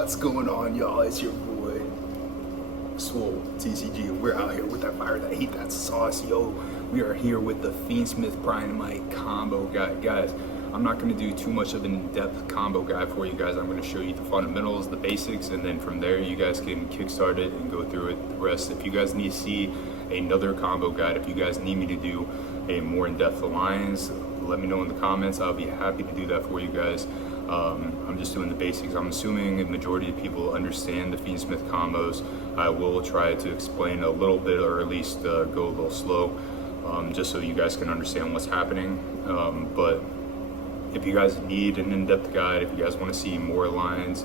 What's going on, y'all? It's your boy Swole TCG, and we're out here with that fire, that heat, that sauce. Yo, we are here with the Fiendsmith Primite combo guide. Guys, I'm not going to do too much of an in-depth combo guide for you guys. I'm going to show you the fundamentals, the basics, and then from there you guys can kickstart it and go through it the rest. If you guys need to see another combo guide, if you guys need me to do a more in-depth alliance, let me know in the comments. I'll be happy to do that for you guys. I'm just doing the basics. I'm assuming the majority of people understand the Fiendsmith combos. I will try to explain a little bit, or at least go a little slow, just so you guys can understand what's happening. But if you guys need an in-depth guide, if you guys want to see more lines,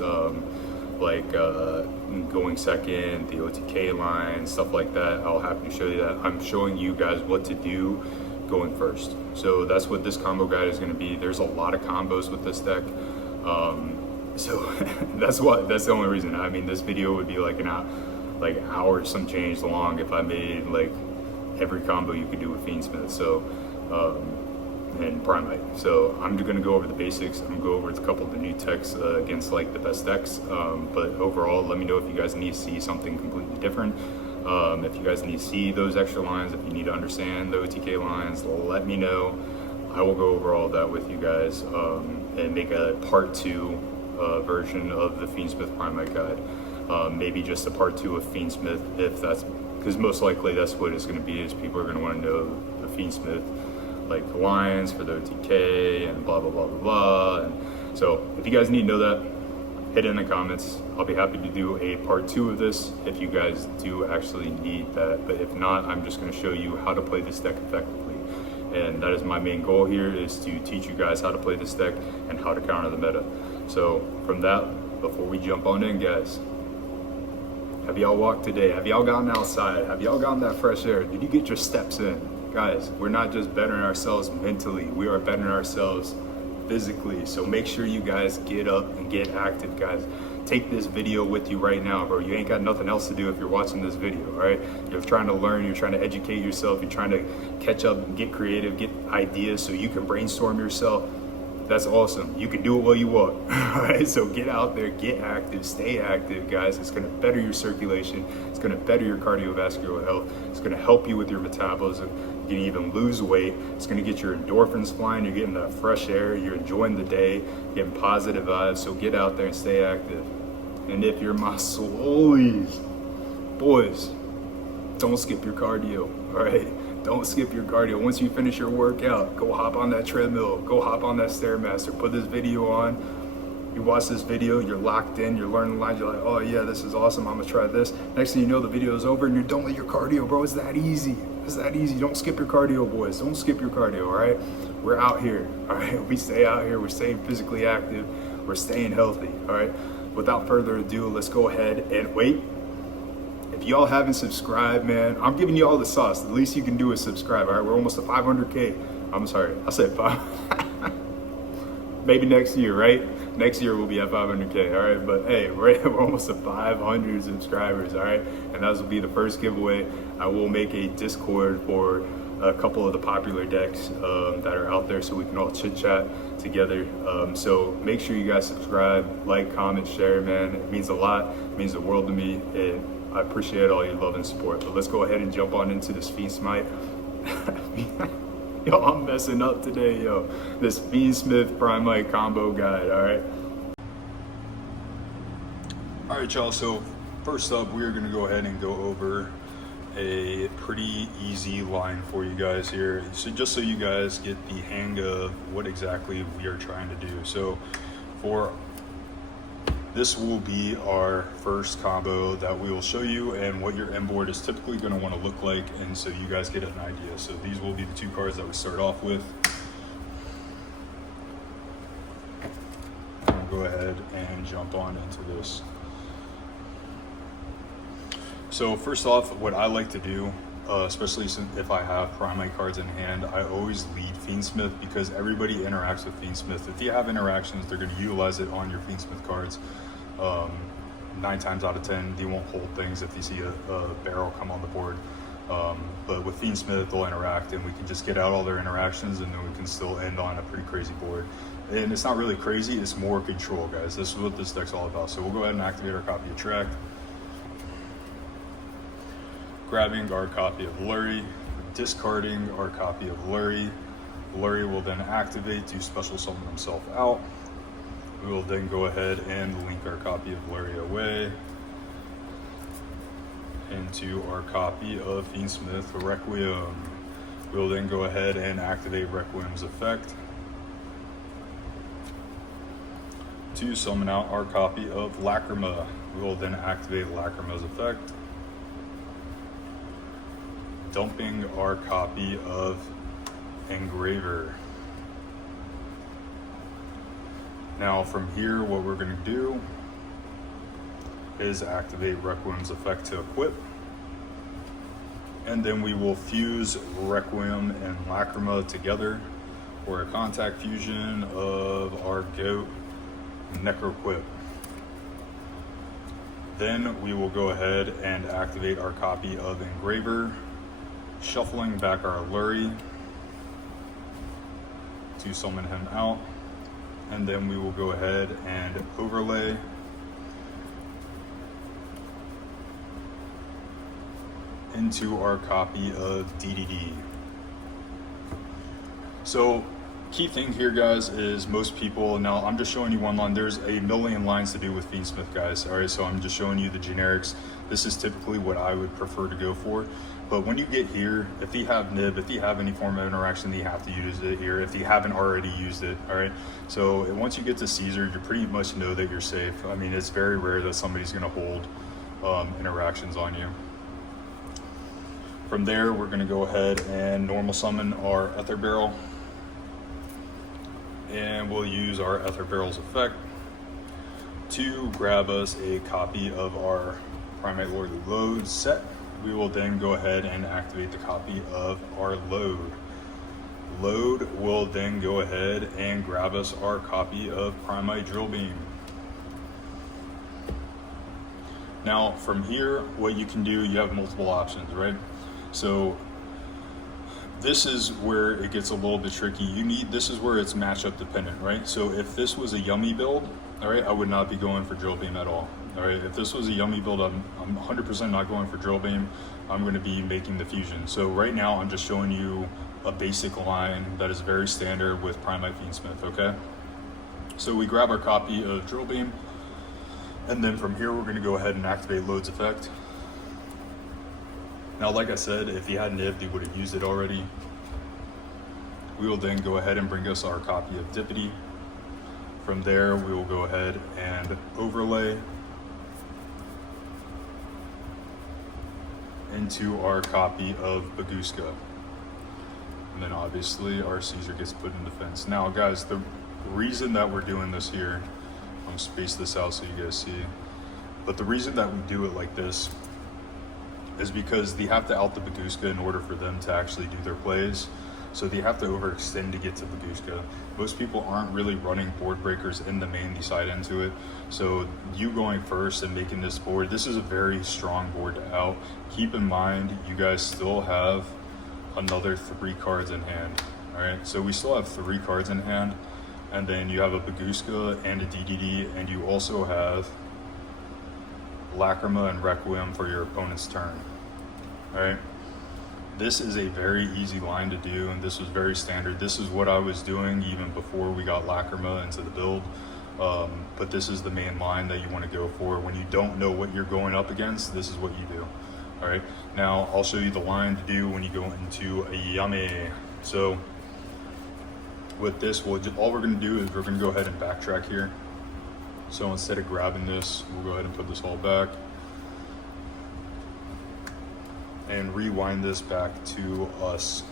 like going second, the OTK line, stuff like that, I'll happy to show you that. I'm showing you guys what to do going first. So that's what this combo guide is going to be. There's a lot of combos with this deck. So that's the only reason. I mean, this video would be like an hour some change long if I made like every combo you could do with Fiendsmith. So and Primite. So I'm going to go over the basics. I'm going to go over a couple of the new techs against like the best decks. But overall, let me know if you guys need to see something completely different. If you guys need to see those extra lines, if you need to understand the OTK lines, let me know. I will go over all that with you guys and make a part 2 version of the Fiendsmith Primite guide. Maybe just a part 2 of Fiendsmith, if that's, because most likely that's what it's going to be, is people are going to want to know the Fiendsmith, like the lines for the OTK and blah, blah, blah, blah, blah. And so if you guys need to know that, hit it in the comments. I'll be happy to do a part 2 of this if you guys do actually need that. But if not, I'm just going to show you how to play this deck effectively. And that is my main goal here, is to teach you guys how to play this deck and how to counter the meta. So from that, before we jump on in, guys, have y'all walked today? Have y'all gotten outside? Have y'all gotten that fresh air? Did you get your steps in? Guys, we're not just bettering ourselves mentally, we are bettering ourselves physically. So make sure you guys get up and get active, guys. Take this video with you right now, bro. You ain't got nothing else to do if you're watching this video, all right? You're trying to learn, you're trying to educate yourself, you're trying to catch up, get creative, get ideas so you can brainstorm yourself. That's awesome. You can do it while you walk, all right? So get out there, get active, stay active, guys. It's gonna better your circulation. It's gonna better your cardiovascular health. It's gonna help you with your metabolism. You can even lose weight. It's gonna get your endorphins flying. You're getting that fresh air. You're enjoying the day, getting positive vibes. So get out there and stay active. And if you're my soulies, boys, don't skip your cardio, all right? Don't skip your cardio. Once you finish your workout, go hop on that treadmill, go hop on that Stairmaster, put this video on. You watch this video, you're locked in, you're learning lines, you're like, oh yeah, this is awesome, I'm gonna try this. Next thing you know, the video is over and you're done with your cardio, bro. It's that easy. It's that easy. Don't skip your cardio, boys. Don't skip your cardio, all right? We're out here, all right? We stay out here, we're staying physically active, we're staying healthy, all right? Without further ado, let's go ahead and wait. If y'all haven't subscribed, man, I'm giving you all the sauce. The least you can do is subscribe, all right? We're almost at 500K. I'm sorry, I said 5. Maybe next year, right? Next year we'll be at 500K, all right? But hey, we're almost at 500 subscribers, all right? And that will be the first giveaway. I will make a Discord for a couple of the popular decks that are out there so we can all chit chat together. So make sure you guys subscribe, like, comment, share, man. It means a lot. It means the world to me. I appreciate all your love and support. But let's go ahead and jump on into this Fiendsmith. Yo, I'm messing up today, yo. This Fiendsmith Primite combo guide, all right? All right, y'all, so first up, we're gonna go ahead and go over a pretty easy line for you guys here. So just so you guys get the hang of what exactly we are trying to do. So for this will be our first combo that we will show you, and what your end board is typically going to want to look like, and so you guys get an idea. So these will be the 2 cards that we start off with. I'll go ahead and jump on into this. So first off, what I like to do, especially if I have Primite cards in hand, I always lead Fiendsmith, because everybody interacts with Fiendsmith. If you have interactions, they're going to utilize it on your Fiendsmith cards. 9 times out of 10, they won't hold things if you see a barrel come on the board. But with Fiendsmith, they'll interact, and we can just get out all their interactions, and then we can still end on a pretty crazy board. And it's not really crazy, it's more control, guys. This is what this deck's all about. So we'll go ahead and activate our copy of Track. Grabbing our copy of Lurie, discarding our copy of Lurie. Lurie will then activate to special summon himself out. We will then go ahead and link our copy of Lurie away into our copy of Fiendsmith Requiem. We will then go ahead and activate Requiem's effect to summon out our copy of Lacrima. We will then activate Lacrima's effect, dumping our copy of Engraver. Now from here, what we're going to do is activate Requiem's effect to equip, and then we will fuse Requiem and Lacrima together for a contact fusion of our GOAT Necroquip. Then we will go ahead and activate our copy of Engraver, shuffling back our Lurie to summon him out, and then we will go ahead and overlay into our copy of DDD. So key thing here, guys, is most people, now I'm just showing you one line. There's a million lines to do with Fiendsmith, guys. All right, so I'm just showing you the generics. This is typically what I would prefer to go for. But when you get here, if you have nib, if you have any form of interaction, you have to use it here if you haven't already used it. All right, so once you get to Caesar, you pretty much know that you're safe. I mean, it's very rare that somebody's going to hold interactions on you. From there, we're going to go ahead and normal summon our Ether Barrel, and we'll use our Ether Barrel's effect to grab us a copy of our Primate Lordly Load set. We will then go ahead and activate the copy of our Load. Load will then go ahead and grab us our copy of Primite Drill Beam. Now from here, what you can do, you have multiple options, right? So this is where it gets a little bit tricky. This is where it's matchup dependent, right? So if this was a Yummy build, all right, I would not be going for Drill Beam at all. All right, if this was a Yummy build, I'm 100% not going for Drill Beam. I'm going to be making the fusion. So right now, I'm just showing you a basic line that is very standard with Primite Fiendsmith, okay? So we grab our copy of Drill Beam, and then from here, we're going to go ahead and activate Load's effect. Now, like I said, if you had nibbed, you would have used it already. We will then go ahead and bring us our copy of Dippity. From there, we will go ahead and overlay into our copy of Baguska. And then obviously our Caesar gets put in defense. Now guys, the reason that we're doing this here, I'm gonna space this out so you guys see, but the reason that we do it like this is because they have to out the Baguska in order for them to actually do their plays. So they have to overextend to get to Baguska. Most people aren't really running board breakers in the main side into it. So you going first and making this board, this is a very strong board to out. Keep in mind, you guys still have another 3 cards in hand. All right, so we still have 3 cards in hand, and then you have a Baguska and a DDD, and you also have Lacrima and Requiem for your opponent's turn. All right. This is a very easy line to do, and this was very standard. This is what I was doing even before we got Lacrima into the build. But this is the main line that you want to go for. When you don't know what you're going up against, this is what you do. All right, now I'll show you the line to do when you go into a Yummy. So with this, all we're going to do is we're going to go ahead and backtrack here. So instead of grabbing this, we'll go ahead and put this all back and rewind this back to us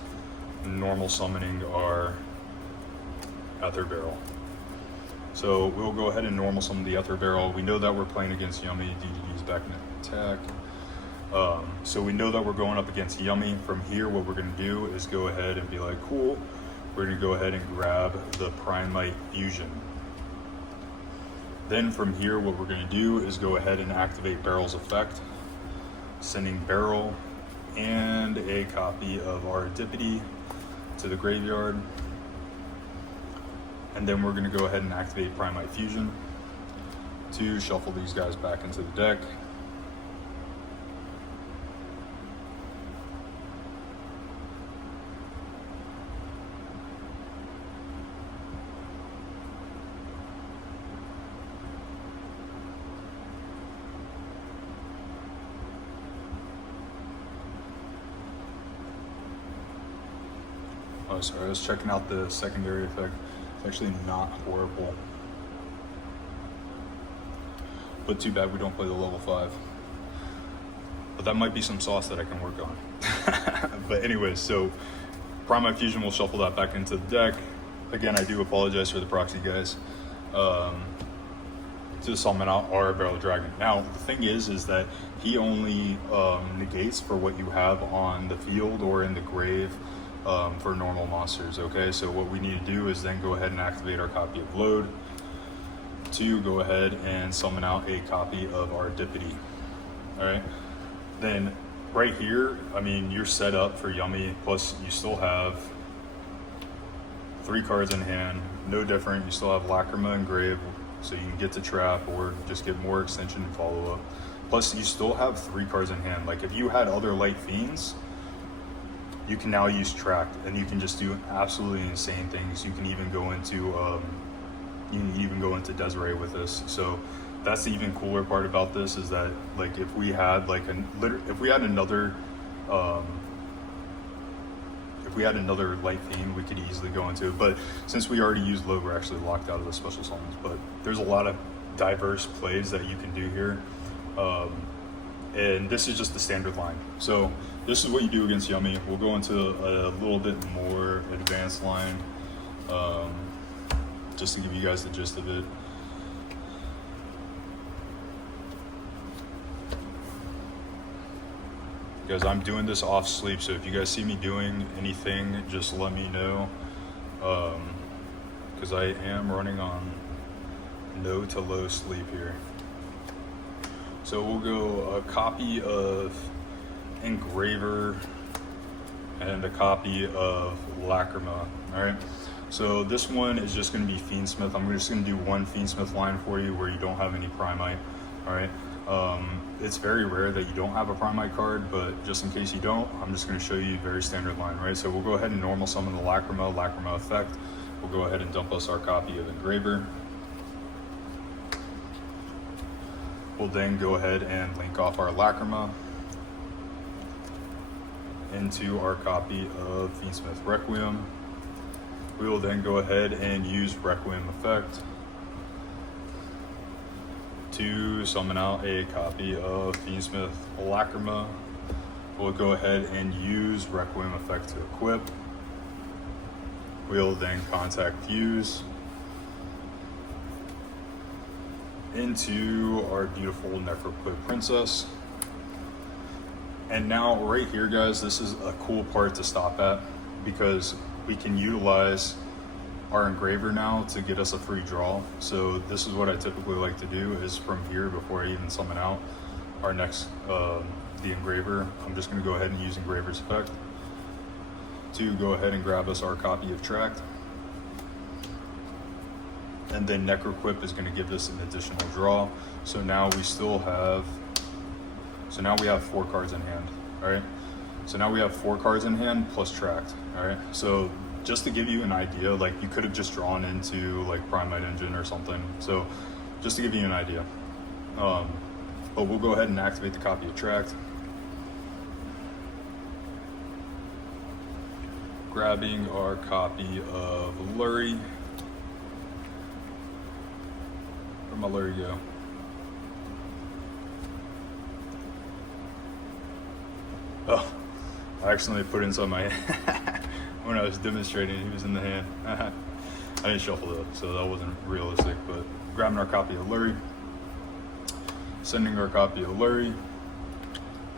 normal summoning our Ether Barrel. So we'll go ahead and normal summon the Ether Barrel. We know that we're playing against Yummy. DDD is back in attack. So we know that we're going up against Yummy. From here, what we're going to do is go ahead and be like, cool, we're going to go ahead and grab the Primite Fusion. Then from here, what we're going to do is go ahead and activate Barrel's effect, sending Barrel and a copy of our Dippity to the graveyard. And then we're going to go ahead and activate Primite Fusion to shuffle these guys back into the deck. Oh, sorry, I was checking out the secondary effect. It's actually not horrible. But too bad we don't play the level 5. But that might be some sauce that I can work on. But anyways, so Primite Fusion will shuffle that back into the deck. Again, I do apologize for the proxy, guys. To summon out our Barrel Dragon. Now, the thing is that he only negates for what you have on the field or in the grave for normal monsters, okay? So what we need to do is then go ahead and activate our copy of Load to go ahead and summon out a copy of our Dippity, all right? Then right here, I mean, you're set up for yummy, plus you still have 3 cards in hand, no different. You still have Lacrima and Grave, so you can get to trap or just get more extension and follow up. Plus you still have 3 cards in hand. Like if you had other light fiends, you can now use Tract, and you can just do absolutely insane things. You can even go into Desiree with this. So that's the even cooler part about this, is that like if we had like another light fiend, we could easily go into it. But since we already used Load, we're actually locked out of the special summons. But there's a lot of diverse plays that you can do here. And this is just the standard line. So this is what you do against Yummy. We'll go into a little bit more advanced line, just to give you guys the gist of it. Guys, I'm doing this off sleep, so if you guys see me doing anything, just let me know, because I am running on no to low sleep here. So we'll go a copy of Engraver and a copy of Lacrima. All right, so this one is just going to be Fiendsmith. I'm just going to do one Fiendsmith line for you where you don't have any Primite. All right, it's very rare that you don't have a Primite card, but just in case you don't, I'm just going to show you a very standard line, right? So we'll go ahead and normal summon the Lacrima effect. We'll go ahead and dump us our copy of Engraver. We'll then go ahead and link off our Lacrima into our copy of Fiendsmith Requiem. We will then go ahead and use Requiem effect to summon out a copy of Fiendsmith Lacrima. We'll go ahead and use Requiem effect to equip. We'll then contact Fuse into our beautiful Necroclip Princess. And now right here, guys, this is a cool part to stop at, because we can utilize our Engraver now to get us a free draw. So this is what I typically like to do, is from here, before I even summon out our next the Engraver, I'm just going to go ahead and use Engraver's effect to go ahead and grab us our copy of Tract. And then Necroquip is going to give us an additional draw. So now we still have, we have 4 cards in hand, all right? So now we have 4 cards in hand plus Tract, all right? So just to give you an idea, like you could have just drawn into like Primite Engine or something. So just to give you an idea. But we'll go ahead and activate the copy of Tract. Grabbing our copy of Lurie. Where'd my Lurie go? Oh, I accidentally put it inside my hand. When I was demonstrating, he was in the hand. I didn't shuffle it up, so that wasn't realistic, but grabbing our copy of Lurie, sending our copy of Lurie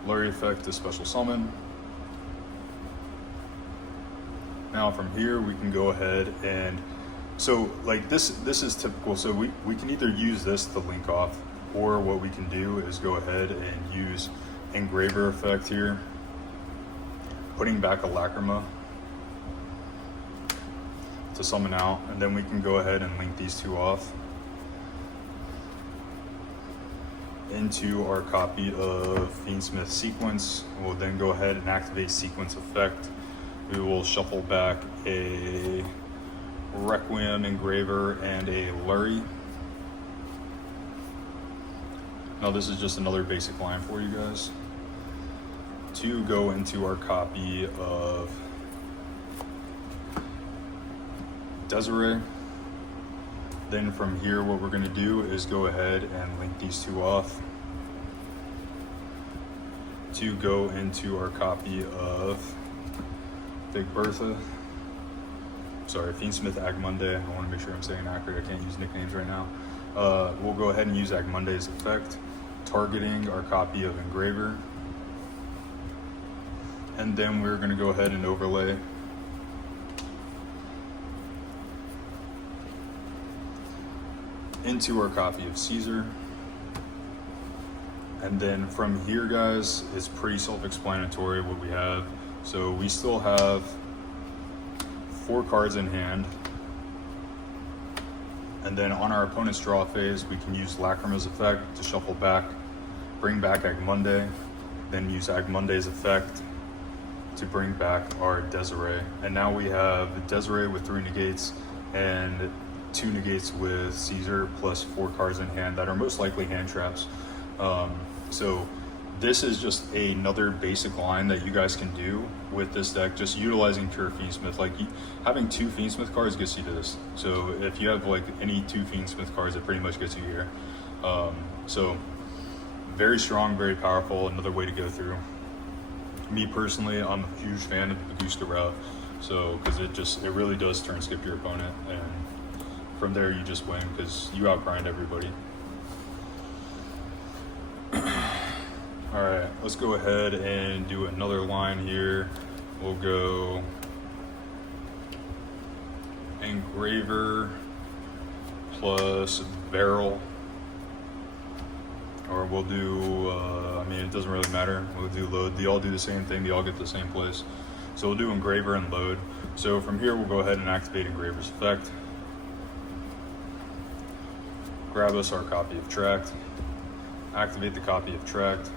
effect to special summon. Now from here, we can go ahead and, so like this is typical. So we can either use this to link off, or what we can do is go ahead and use Engraver effect here, putting back a Lacrima to summon out, and then we can go ahead and link these two off into our copy of Fiendsmith Sequence. We'll then go ahead and activate Sequence Effect. We will shuffle back a Requiem Engraver and a Lurie. Now this is just another basic line for you guys to go into our copy of Desiree. Then from here, what we're going to do is go ahead and link these two off to go into our copy of Big Bertha. Sorry, Fiendsmith Agmunde. I want to make sure I'm saying accurate. I can't use nicknames right now. We'll go ahead and use Agmunde's effect, targeting our copy of Engraver. And then we're going to go ahead and overlay into our copy of Caesar. And then from here, guys, it's pretty self-explanatory what we have. So we still have 4 cards in hand. And then on our opponent's draw phase, we can use Lacrima's effect to shuffle back, bring back Agmunde, then use Agmunde's effect to bring back our Desiree. And now we have Desiree with 3 negates and 2 negates with Caesar, plus 4 cards in hand that are most likely hand traps. So this is just another basic line that you guys can do with this deck, just utilizing pure Fiendsmith. Like having 2 Fiendsmith cards gets you to this. So if you have like any 2 Fiendsmith cards, it pretty much gets you here. So very strong, very powerful, another way to go through. Me personally, I'm a huge fan of the Baguska route. So, because it really does turn skip your opponent, and from there you just win because you outgrind everybody. All right, let's go ahead and do another line here. We'll go Engraver plus Barrel, or we'll do, I mean, it doesn't really matter. We'll do Load. They all do the same thing. They all get the same place. So we'll do Engraver and Load. So from here, we'll go ahead and activate Engraver's effect. Grab us our copy of Tract. Activate the copy of Tract.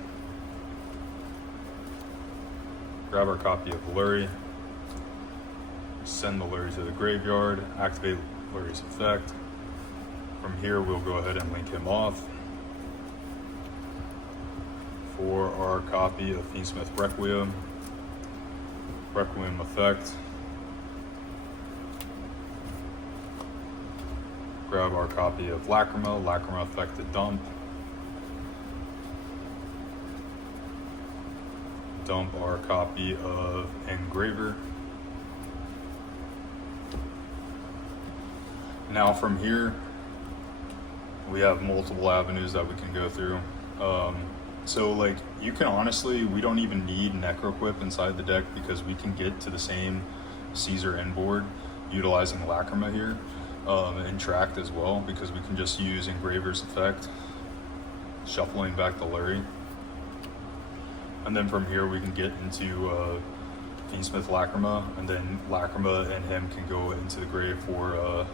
Grab our copy of Lurie. Send the Lurie to the graveyard. Activate Lurie's effect. From here, we'll go ahead and link him off for our copy of Fiendsmith Requiem. Requiem effect. Grab our copy of Lacrima. Lacrima effect to dump. Dump our copy of Engraver. Now from here, we have multiple avenues that we can go through. So like you can honestly, we don't even need Necroquip inside the deck because we can get to the same Caesar end board utilizing Lacrima here, and Tract as well, because we can just use Engraver's effect, shuffling back the Lurie. And then from here we can get into Fiendsmith Lacrima, and then Lacrima and him can go into the grave for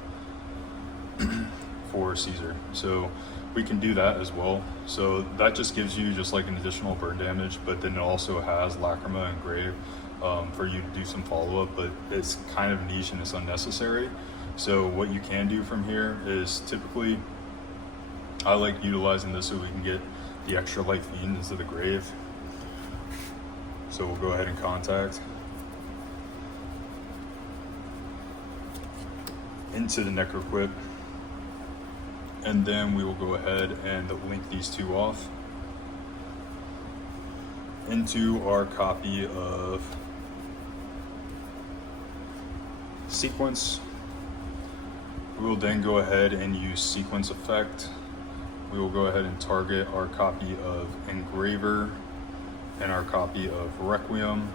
for Caesar. So we can do that as well. So that just gives you just like an additional burn damage, but then it also has Lacrima and grave for you to do some follow-up, but it's kind of niche and it's unnecessary. So what you can do from here is typically, I like utilizing this so we can get the extra light fiend into the grave. So we'll go ahead and contact into the Necroquip, and then we will go ahead and link these 2 off into our copy of Sequence. We will then go ahead and use Sequence effect. We will go ahead and target our copy of Engraver and our copy of Requiem.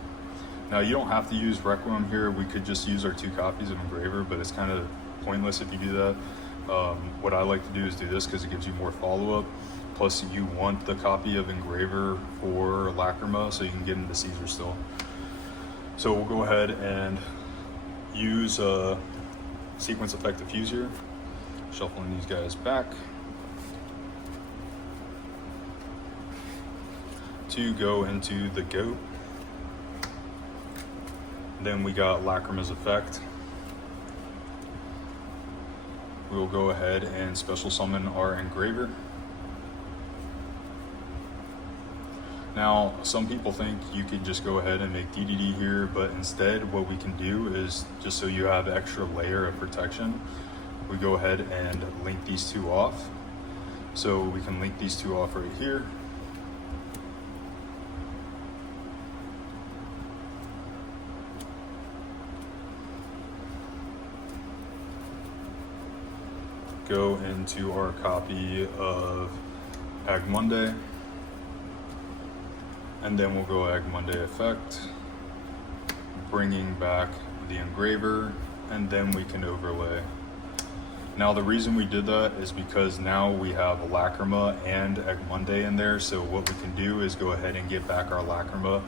Now you don't have to use Requiem here. We could just use our 2 copies of Engraver, but it's kind of pointless if you do that. What I like to do is do this because it gives you more follow-up. Plus you want the copy of Engraver for Lacrima so you can get into Caesar still. So we'll go ahead and use sequence effect diffuser. Shuffling these guys back to go into the goat. Then we got Lacrima's effect. We'll go ahead and special summon our engraver. Now, some people think you could just go ahead and make DDD here, but instead what we can do is, just so you have extra layer of protection, we go ahead and link these two off. So we can link these two off right here. Go into our copy of Ag Monday, and then we'll go Ag Monday effect, bringing back the engraver, and then we can overlay. Now the reason we did that is because now we have Lacrima and Ag Monday in there, so what we can do is go ahead and get back our Lacrima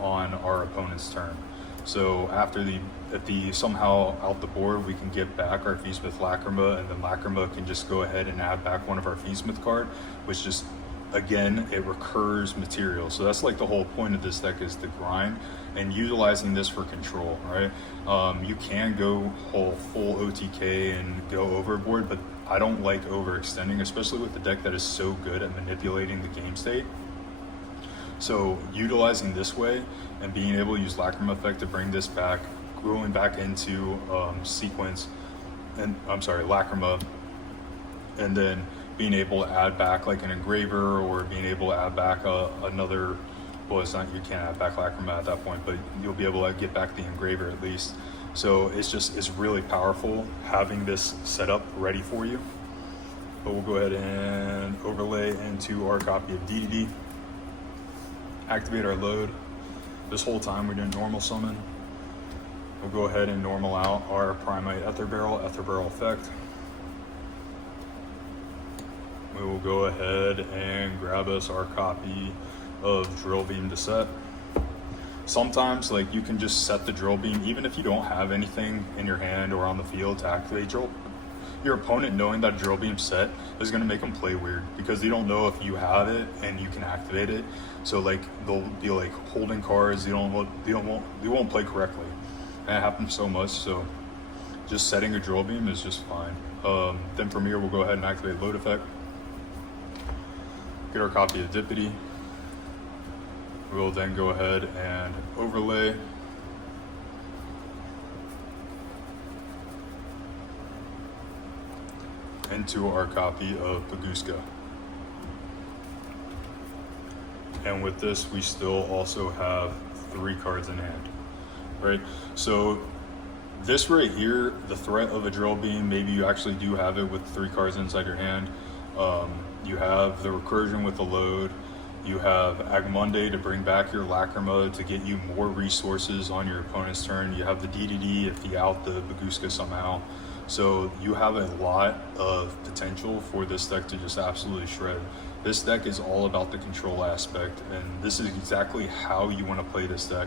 on our opponent's turn. So after if the somehow out the board, we can get back our Fiendsmith Lacrima, and then Lacrima can just go ahead and add back one of our Fiendsmith card, which just, again, it recurs material. So that's like the whole point of this deck, is the grind and utilizing this for control, right? You can go full OTK and go overboard, but I don't like overextending, especially with the deck that is so good at manipulating the game state. So utilizing this way and being able to use Lacrima effect to bring this back, going back into sequence, and Lacrima, and then being able to add back like an engraver, or being able to add back another, well, it's not, you can't add back Lacrima at that point, but you'll be able to get back the engraver at least. So it's really powerful having this set up ready for you. But we'll go ahead and overlay into our copy of DDD. Activate our load. This whole time we're doing normal summon. We'll go ahead and normal out our Primite Ether Barrel effect. We will go ahead and grab us our copy of Drill Beam to set. Sometimes, like, you can just set the Drill Beam, even if you don't have anything in your hand or on the field to activate Drill. Your opponent knowing that Drill Beam set is going to make them play weird, because they don't know if you have it and you can activate it. So like they'll be like holding cards, they won't play correctly. And it happens so much. So just setting a Drill Beam is just fine. Then from here we'll go ahead and activate load effect. Get our copy of Dippity. We'll then go ahead and overlay. Into our copy of Baguska. And with this, we still also have 3 cards in hand, right? So this right here, the threat of a Drill Beam, maybe you actually do have it with 3 cards inside your hand. You have the recursion with the load. You have Ag Monday to bring back your Lacrima to get you more resources on your opponent's turn. You have the DDD if you out the Baguska somehow. So you have a lot of potential for this deck to just absolutely shred. This deck is all about the control aspect, and this is exactly how you want to play this deck.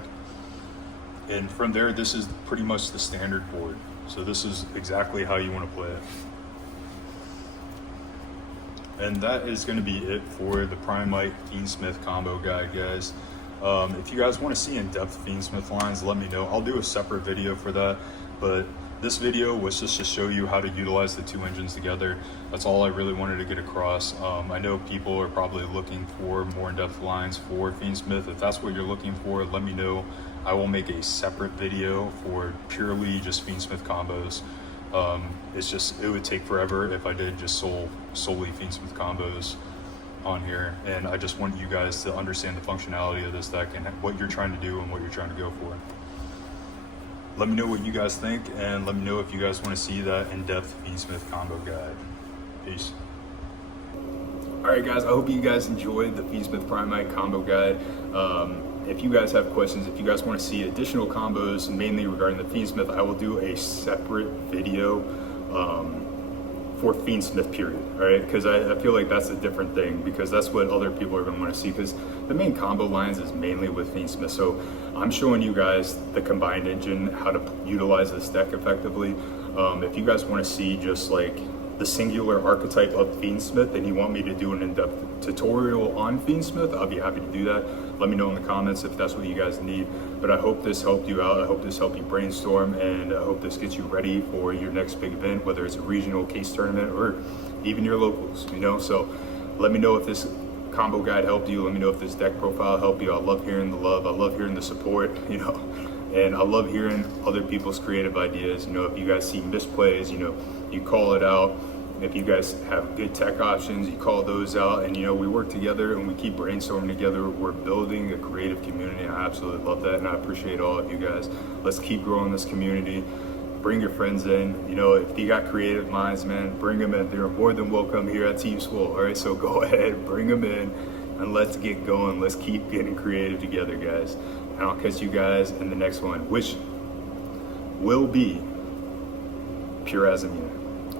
And from there, this is pretty much the standard board. So this is exactly how you want to play it. And that is going to be it for the Primite Fiendsmith combo guide, guys. If you guys want to see in-depth Fiendsmith lines, let me know. I'll do a separate video for that, but this video was just to show you how to utilize the 2 engines together. That's all I really wanted to get across. I know people are probably looking for more in-depth lines for Fiendsmith. If that's what you're looking for, let me know. I will make a separate video for purely just Fiendsmith combos. It would take forever if I did just solely Fiendsmith combos on here, and I just want you guys to understand the functionality of this deck and what you're trying to do and what you're trying to go for. Let me know what you guys think, and let me know if you guys want to see that in-depth Fiendsmith combo guide. Peace. Alright guys, I hope you guys enjoyed the Fiendsmith Primite combo guide. If you guys have questions, if you guys want to see additional combos, mainly regarding the Fiendsmith, I will do a separate video for Fiendsmith period, alright? Because I feel like that's a different thing, because that's what other people are going to want to see, because the main combo lines is mainly with Fiendsmith. So I'm showing you guys the combined engine, how to utilize this deck effectively. If you guys want to see just like the singular archetype of Fiendsmith and you want me to do an in-depth tutorial on Fiendsmith, I'll be happy to do that. Let me know in the comments if that's what you guys need. But I hope this helped you out. I hope this helped you brainstorm, and I hope this gets you ready for your next big event, whether it's a regional case tournament or even your locals, you know? So let me know if this combo guide helped you. Let me know if this deck profile helped you. I love hearing the love. I love hearing the support, you know, and I love hearing other people's creative ideas. You know, if you guys see misplays, you know, you call it out. If you guys have good tech options, you call those out, and you know, we work together and we keep brainstorming together. We're building a creative community. I absolutely love that, and I appreciate all of you guys. Let's keep growing this community. Bring your friends in. You know, if you got creative minds, man, bring them in. They're more than welcome here at Team Swole. All right, so go ahead, bring them in, and let's get going. Let's keep getting creative together, guys. And I'll catch you guys in the next one, which will be Pure Azamina.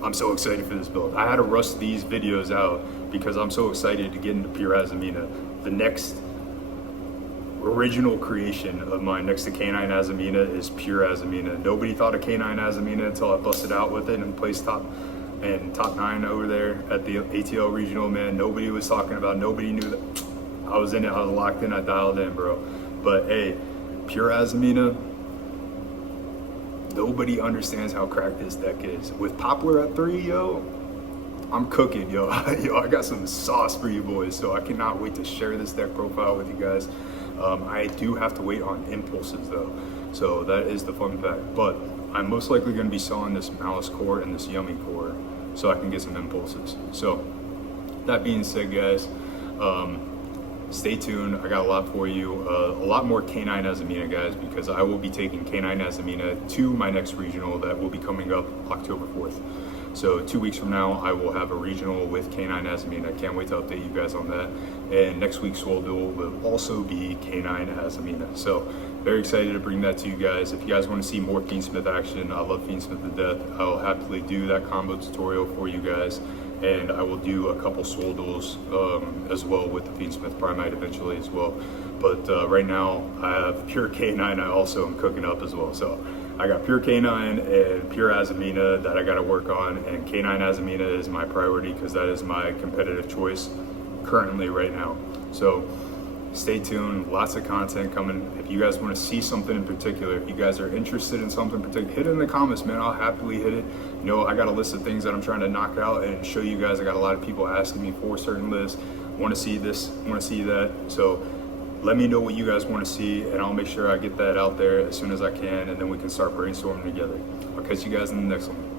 I'm so excited for this build. I had to rush these videos out because I'm so excited to get into Pure Azamina. The next original creation of mine next to Canine Azamina is Pure Azamina. Nobody thought of Canine Azamina until I busted out with it and placed top 9 over there at the ATL regional, man. Nobody was talking about, nobody knew that. I was in it, I was locked in, I dialed in, bro. But hey, Pure Azamina, nobody understands how cracked this deck is. With Poplar at 3, yo, I'm cooking, yo. Yo, I got some sauce for you boys, so I cannot wait to share this deck profile with you guys. I do have to wait on impulses though, so that is the fun fact. But I'm most likely going to be selling this Malice core and this Yummy core so I can get some impulses. So that being said, guys, stay tuned. I got a lot for you. A lot more Canine Azamina, guys, because I will be taking Canine Azamina to my next regional that will be coming up October 4th. So 2 weeks from now, I will have a regional with Canine Azamina. I can't wait to update you guys on that. And next week's Swole Duel will also be Canine Azamina. So very excited to bring that to you guys. If you guys want to see more Fiendsmith action, I love Fiendsmith to death. I'll happily do that combo tutorial for you guys. And I will do a couple Swole Duels as well with the Fiendsmith Primite eventually as well. But right now, I have Pure K9 I also am cooking up as well. So I got Pure K9 and Pure Azamina that I got to work on, and K9 Azamina is my priority because that is my competitive choice currently right now. So stay tuned, lots of content coming. If you guys want to see something in particular, if you guys are interested in something in particular, hit it in the comments, man. I'll happily hit it. You know, I got a list of things that I'm trying to knock out and show you guys. I got a lot of people asking me for certain lists, want to see this, want to see that. So let me know what you guys want to see, and I'll make sure I get that out there as soon as I can, and then we can start brainstorming together. I'll catch you guys in the next one.